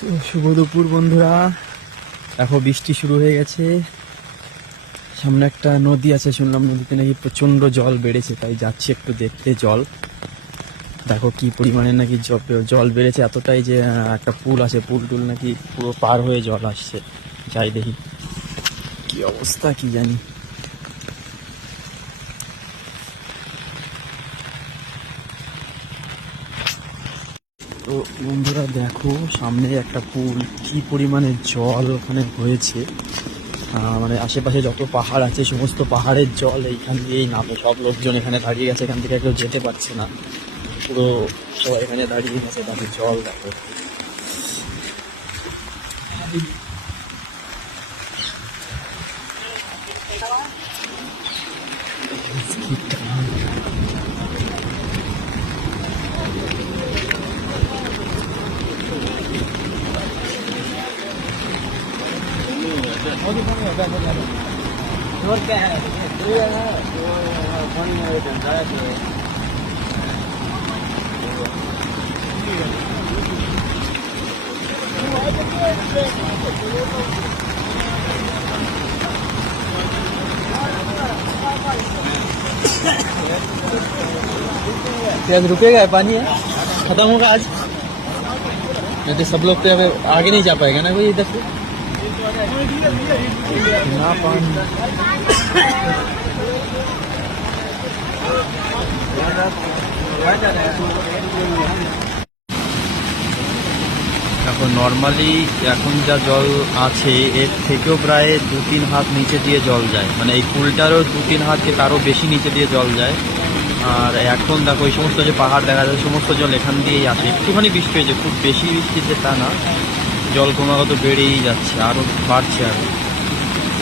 তো শুভ দুপুর বন্ধুরা, দেখো বৃষ্টি শুরু হয়ে গেছে। সামনে একটা নদী আছে, শুনলাম নদীতে নাকি প্রচন্ড জল বেড়েছে, তাই যাচ্ছি একটু দেখতে। জল দেখো কি পরিমাণে নাকি জল বেড়েছে, এতটাই যে একটা পুল আছে, পুল টুল নাকি পুরো পার হয়ে জল আসছে। যাই দেখি কি অবস্থা কি জানি। তো বন্ধুরা দেখো সামনে একটা পুল, কি পরিমাণে জল ওখানে হয়েছে। মানে আশেপাশে যত পাহাড় আছে সমস্ত পাহাড়ের জল এইখান দিয়েই নামে। সব লোকজন এখানে দাঁড়িয়ে গেছে, এখান থেকে কেউ যেতে পারছে না, পুরো সবাই এখানে দাঁড়িয়ে গেছে। তাদের জল দেখো। आज रुकेगा, पानी है खत्म होगा आज, नहीं तो सब लोग तो अब आगे नहीं जा पाएगा ना कोई इधर से ना पानी। এখন নর্মালি এখন যা জল আছে এর থেকেও প্রায় 2-3 হাত নিচে দিয়ে জল যায়, মানে এই পুলটারও 2-3 হাত কি তারও বেশি নিচে দিয়ে জল যায়। আর এখন দেখো এই সমস্ত যে পাহাড় দেখা যায় সমস্ত জল এখান দিয়েই আসে। একটুখানি বৃষ্টি হয়েছে, খুব বেশি বৃষ্টি যে তা না, জল ক্রমাগত বেড়েই যাচ্ছে, আরও বাড়ছে। আর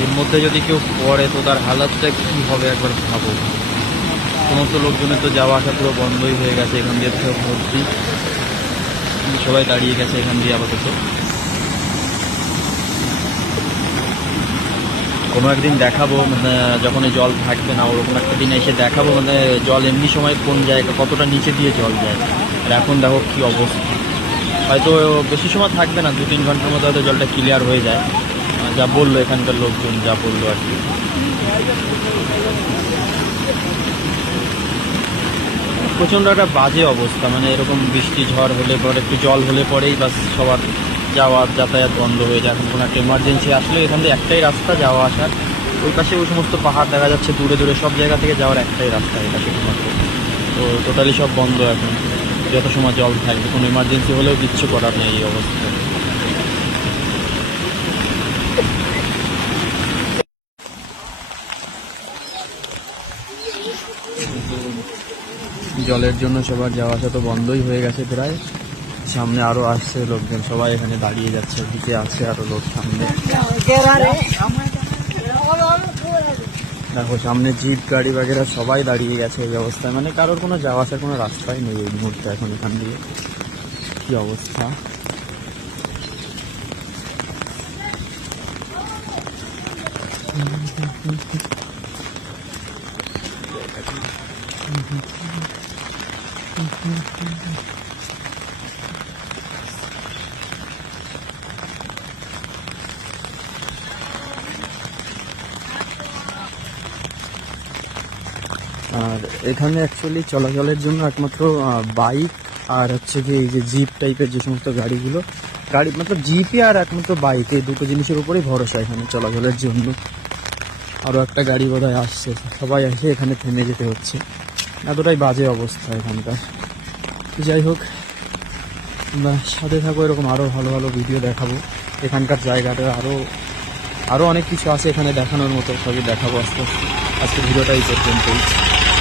এর মধ্যে যদি কেউ পড়ে তো তার হালাতটা কী হবে একবার ভাবো। সমস্ত লোকজনের তো যাওয়া আসা পুরো বন্ধই হয়ে গেছে, এখান দিয়ে তো ভর্তি, সবাই দাঁড়িয়ে গেছে এখান দিয়ে আপাতত। কোনো একদিন দেখাবো, মানে যখন জল থাকবে না ওরকম একটা দিন এসে দেখাবো, মানে জল এমনি সময় কোন জায়গা কতটা নিচে দিয়ে জল যায়। আর এখন দেখো কী অবস্থা। হয়তো বেশি সময় থাকবে না, 2-3 ঘন্টার মধ্যে হয়তো জলটা ক্লিয়ার হয়ে যায়, যা বললো এখানকার লোকজন, যা বললো আর কি। প্রচণ্ড একটা বাজে অবস্থা, মানে এরকম বৃষ্টি ঝড় হলে পরে একটু জল হলে পরেই বাস সবার যাতায়াত বন্ধ হয়ে যায়। এখন কোনো একটা এমার্জেন্সি আসলে এখান থেকে একটাই রাস্তা যাওয়া আসার, ওই পাশে ওই সমস্ত পাহাড় দেখা যাচ্ছে দূরে দূরে, সব জায়গা থেকে যাওয়ার একটাই রাস্তা এটা শুধুমাত্র। তো টোটালি সব বন্ধ এখন, যত সময় জল থাকবে। কোনো এমার্জেন্সি হলেও কিচ্ছু করার নেই এই অবস্থা। জলের জন্য সবার যাওয়া আসা তো বন্ধই হয়ে গেছে প্রায়। সামনে আরো আসছে লোকজন, সবাই এখানে দাঁড়িয়ে যাচ্ছে, দিকে আছে আরো লোক সামনে। দেখো সামনে জিপ গাড়ি বাগেরা সবাই দাঁড়িয়ে গেছে এই অবস্থায়, মানে কারোর কোনো যাওয়া আসার কোনো রাস্তাই নেই এই মুহূর্তে এখন এখান দিয়ে। কি অবস্থা। আর এখানে অ্যাকচুয়ালি চলাচলের জন্য একমাত্র বাইক আর হচ্ছে কি এই যে জিপ টাইপের যে সমস্ত গাড়ি, মতলব জিপই আর একমাত্র বাইক, এই দুটো জিনিসের উপরেই ভরসা এখানে চলাচলের জন্য। আরও একটা গাড়ি বোধহয় আসছে, সবাই এসে এখানে থেমে যেতে হচ্ছে, এতটাই বাজে অবস্থা এখানকার। যাই হোক, আমরা সাথে থাকবো, এরকম আরও ভালো ভালো ভিডিও দেখাবো। এখানকার জায়গাটা আরও অনেক কিছু আছে এখানে দেখানোর মতো, সবই দেখাবো আস্তে আস্তে। আজকে ভিডিওটা এই পর্যন্তই।